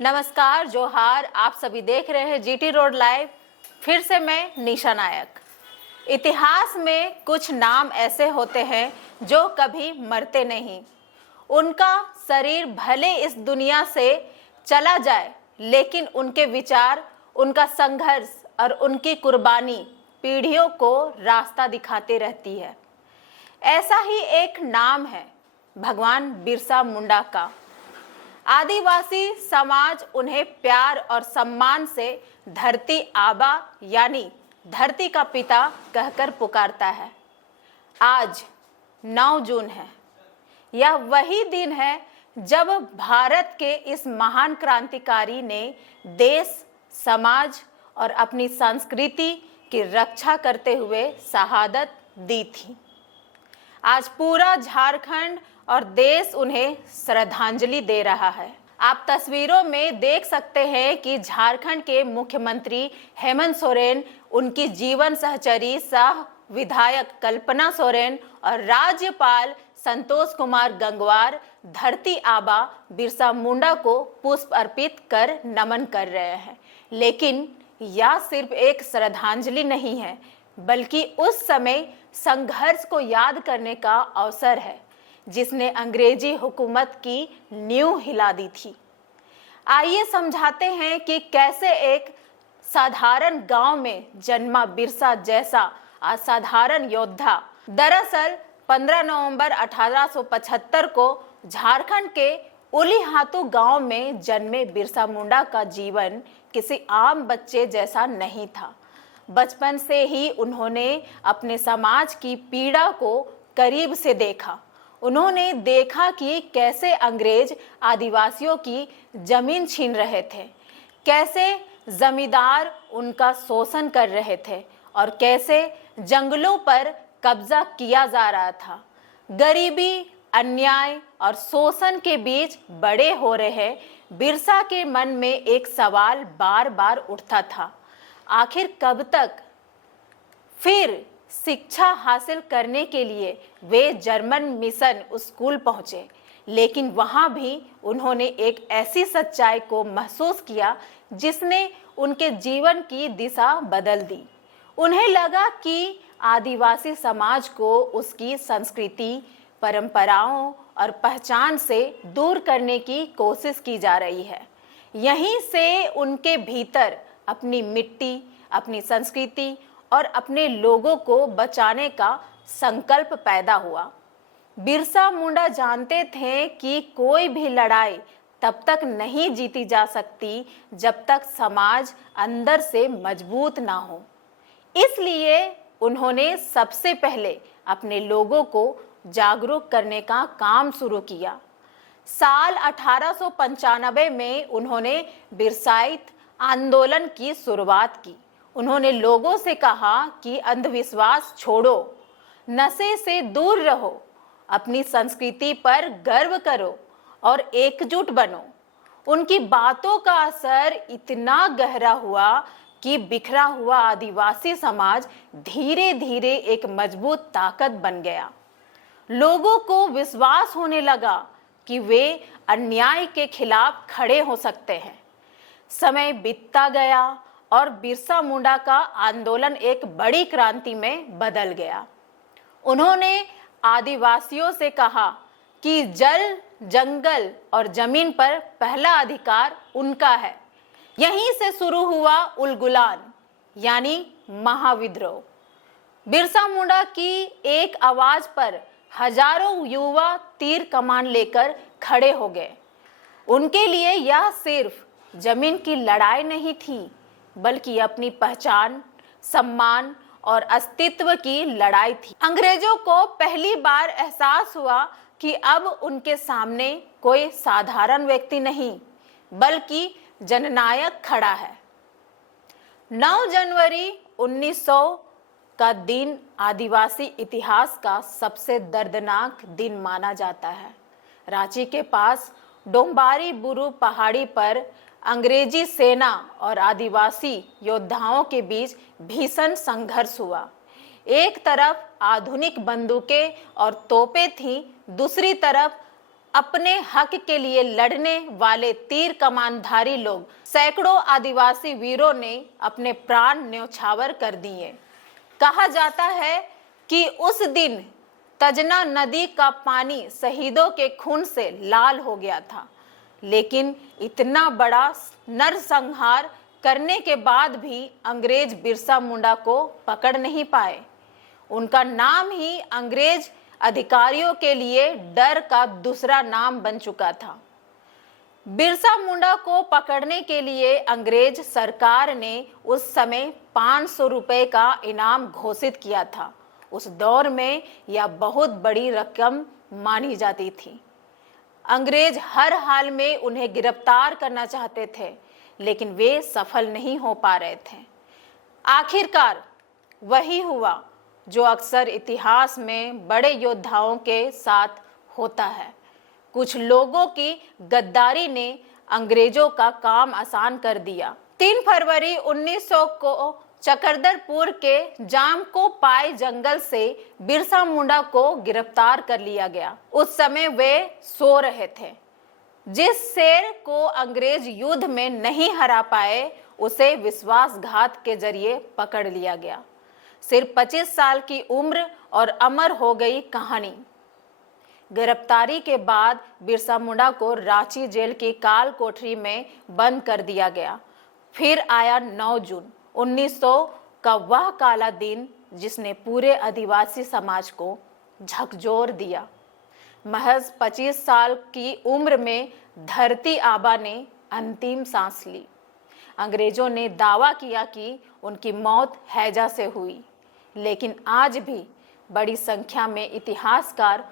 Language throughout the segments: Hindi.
नमस्कार, जोहार। आप सभी देख रहे हैं जीटी रोड लाइव। फिर से मैं निशा नायक। इतिहास में कुछ नाम ऐसे होते हैं जो कभी मरते नहीं। उनका शरीर भले इस दुनिया से चला जाए, लेकिन उनके विचार, उनका संघर्ष और उनकी कुर्बानी पीढ़ियों को रास्ता दिखाती रहती है। ऐसा ही एक नाम है भगवान बिरसा मुंडा का। आदिवासी समाज उन्हें प्यार और सम्मान से धरती आबा यानी धरती का पिता कहकर पुकारता है। आज 9 जून है। यह वही दिन है जब भारत के इस महान क्रांतिकारी ने देश, समाज और अपनी संस्कृति की रक्षा करते हुए शहादत दी थी। आज पूरा झारखंड और देश उन्हें श्रद्धांजलि दे रहा है। आप तस्वीरों में देख सकते हैं कि झारखंड के मुख्यमंत्री हेमंत सोरेन, उनकी जीवन सहचरी सह विधायक कल्पना सोरेन और राज्यपाल संतोष कुमार गंगवार धरती आबा बिरसा मुंडा को पुष्प अर्पित कर नमन कर रहे हैं। लेकिन यह सिर्फ एक श्रद्धांजलि नहीं है, बल्कि उस समय संघर्ष को याद करने का अवसर है जिसने अंग्रेजी हुकूमत की नींव हिला दी थी। आइए समझाते हैं कि कैसे एक साधारण गांव में जन्मा बिरसा जैसा असाधारण योद्धा दरअसल 15 नवंबर 1875 को झारखंड के उलीहातू गांव में जन्मे बिरसा मुंडा का जीवन किसी आम बच्चे जैसा नहीं था। बचपन से ही उन्होंने अपने समाज की पीड़ा को करीब से देखा। उन्होंने देखा कि कैसे अंग्रेज आदिवासियों की जमीन छीन रहे थे, कैसे जमींदार उनका शोषण कर रहे थे और कैसे जंगलों पर कब्जा किया जा रहा था। गरीबी, अन्याय और शोषण के बीच बड़े हो रहे बिरसा के मन में एक सवाल बार बार उठता था, आखिर कब तक। फिर शिक्षा हासिल करने के लिए वे जर्मन मिशन स्कूल पहुंचे, लेकिन वहां भी उन्होंने एक ऐसी सच्चाई को महसूस किया जिसने उनके जीवन की दिशा बदल दी। उन्हें लगा कि आदिवासी समाज को उसकी संस्कृति, परंपराओं और पहचान से दूर करने की कोशिश की जा रही है। यहीं से उनके भीतर अपनी मिट्टी, अपनी संस्कृति और अपने लोगों को बचाने का संकल्प पैदा हुआ। बिरसा मुंडा जानते थे कि कोई भी लड़ाई तब तक नहीं जीती जा सकती जब तक समाज अंदर से मजबूत ना हो। इसलिए उन्होंने सबसे पहले अपने लोगों को जागरूक करने का काम शुरू किया। साल 1895 में उन्होंने बिरसाइत आंदोलन की शुरुआत की। उन्होंने लोगों से कहा कि अंधविश्वास छोड़ो, नशे से दूर रहो, अपनी संस्कृति पर गर्व करो और एकजुट बनो। उनकी बातों का असर इतना गहरा हुआ कि बिखरा हुआ आदिवासी समाज धीरे धीरे एक मजबूत ताकत बन गया। लोगों को विश्वास होने लगा कि वे अन्याय के खिलाफ खड़े हो सकते हैं। समय बीतता गया और बिरसा मुंडा का आंदोलन एक बड़ी क्रांति में बदल गया। उन्होंने आदिवासियों से कहा कि जल, जंगल और जमीन पर पहला अधिकार उनका है। यहीं से शुरू हुआ उलगुलान यानी महाविद्रोह। बिरसा मुंडा की एक आवाज पर हजारों युवा तीर कमान लेकर खड़े हो गए। उनके लिए यह सिर्फ जमीन की लड़ाई नहीं थी, बल्कि अपनी पहचान, सम्मान और अस्तित्व की लड़ाई थी। अंग्रेजों को पहली बार एहसास हुआ कि अब उनके सामने कोई साधारण व्यक्ति नहीं, बल्कि जननायक खड़ा है। 9 जनवरी 1900 का दिन आदिवासी इतिहास का सबसे दर्दनाक दिन माना जाता है। रांची के पास डोंबारी बुरु पहाड़ी पर अंग्रेजी सेना और आदिवासी योद्धाओं के बीच भीषण संघर्ष हुआ। एक तरफ आधुनिक बंदूकें और तोपें थीं, दूसरी तरफ अपने हक के लिए लड़ने वाले तीर कमानधारी लोग, सैकड़ों आदिवासी वीरों ने अपने प्राण न्यौछावर कर दिए। कहा जाता है कि उस दिन तजना नदी का पानी शहीदों के खून से लाल हो गया था, लेकिन इतना बड़ा नरसंहार करने के बाद भी अंग्रेज बिरसा मुंडा को पकड़ नहीं पाए। उनका नाम ही अंग्रेज अधिकारियों के लिए डर का दूसरा नाम बन चुका था। बिरसा मुंडा को पकड़ने के लिए अंग्रेज सरकार ने उस समय 500 रुपए का इनाम घोषित किया था। उस दौर में यह बहुत बड़ी रकम मानी जाती थी। अंग्रेज हर हाल में उन्हें गिरफ्तार करना चाहते थे, लेकिन वे सफल नहीं हो पा रहे थे। आखिरकार वही हुआ जो अक्सर इतिहास में बड़े योद्धाओं के साथ होता है। कुछ लोगों की गद्दारी ने अंग्रेजों का काम आसान कर दिया। 3 फरवरी 1900 को चकरदरपुर के जामको पाई जंगल से बिरसा मुंडा को गिरफ्तार कर लिया गया। उस समय वे सो रहे थे। जिस शेर को अंग्रेज युद्ध में नहीं हरा पाए, उसे विश्वासघात के जरिए पकड़ लिया गया। सिर्फ 25 साल की उम्र और अमर हो गई कहानी। गिरफ्तारी के बाद बिरसा मुंडा को रांची जेल की काल कोठरी में बंद कर दिया गया। फिर आया 9 जून 1900 का वह काला दिन, जिसने पूरे आदिवासी समाज को झकझोर दिया। महज 25 साल की उम्र में धरती आबा ने अंतिम सांस ली। अंग्रेजों ने दावा किया कि उनकी मौत हैजा से हुई, लेकिन आज भी बड़ी संख्या में इतिहासकार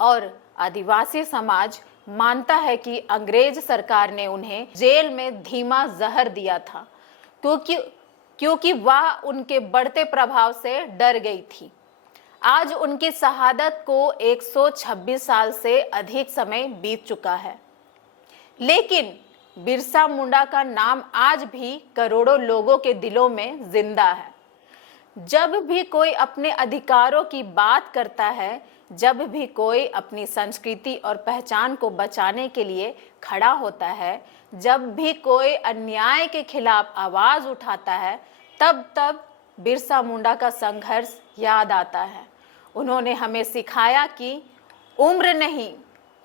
और आदिवासी समाज मानता है कि अंग्रेज सरकार ने उन्हें जेल में धीमा जहर दिया था, क्योंकि वह उनके बढ़ते प्रभाव से डर गई थी। आज उनकी शहादत को 126 साल से अधिक समय बीत चुका है, लेकिन बिरसा मुंडा का नाम आज भी करोड़ों लोगों के दिलों में जिंदा है। जब भी कोई अपने अधिकारों की बात करता है, जब भी कोई अपनी संस्कृति और पहचान को बचाने के लिए खड़ा होता है, जब भी कोई अन्याय के खिलाफ आवाज उठाता है, तब बिरसा मुंडा का संघर्ष याद आता है। उन्होंने हमें सिखाया कि उम्र नहीं,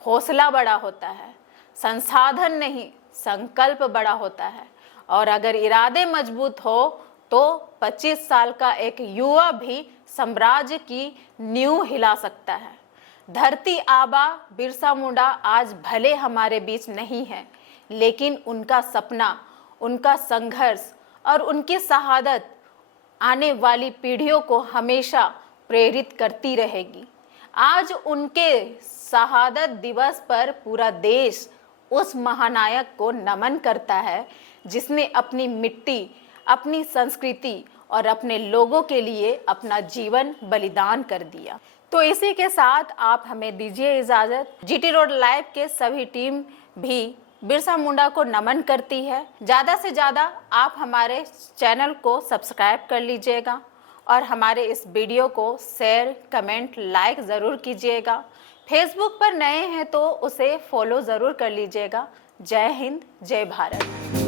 हौसला बड़ा होता है, संसाधन नहीं, संकल्प बड़ा होता है, और अगर इरादे मजबूत हो तो 25 साल का एक युवा भी साम्राज्य की नींव हिला सकता है। धरती आबा बिरसा मुंडा आज भले हमारे बीच नहीं है, लेकिन उनका सपना, उनका संघर्ष और उनकी शहादत आने वाली पीढ़ियों को हमेशा प्रेरित करती रहेगी। आज उनके शहादत दिवस पर पूरा देश उस महानायक को नमन करता है, जिसने अपनी मिट्टी, अपनी संस्कृति और अपने लोगों के लिए अपना जीवन बलिदान कर दिया। तो इसी के साथ आप हमें दीजिए इजाजत। जीटी रोड लाइव के सभी टीम भी बिरसा मुंडा को नमन करती है। ज़्यादा से ज़्यादा आप हमारे चैनल को सब्सक्राइब कर लीजिएगा और हमारे इस वीडियो को शेयर, कमेंट, लाइक ज़रूर कीजिएगा। फेसबुक पर नए हैं तो उसे फॉलो ज़रूर कर लीजिएगा। जय हिंद, जय भारत।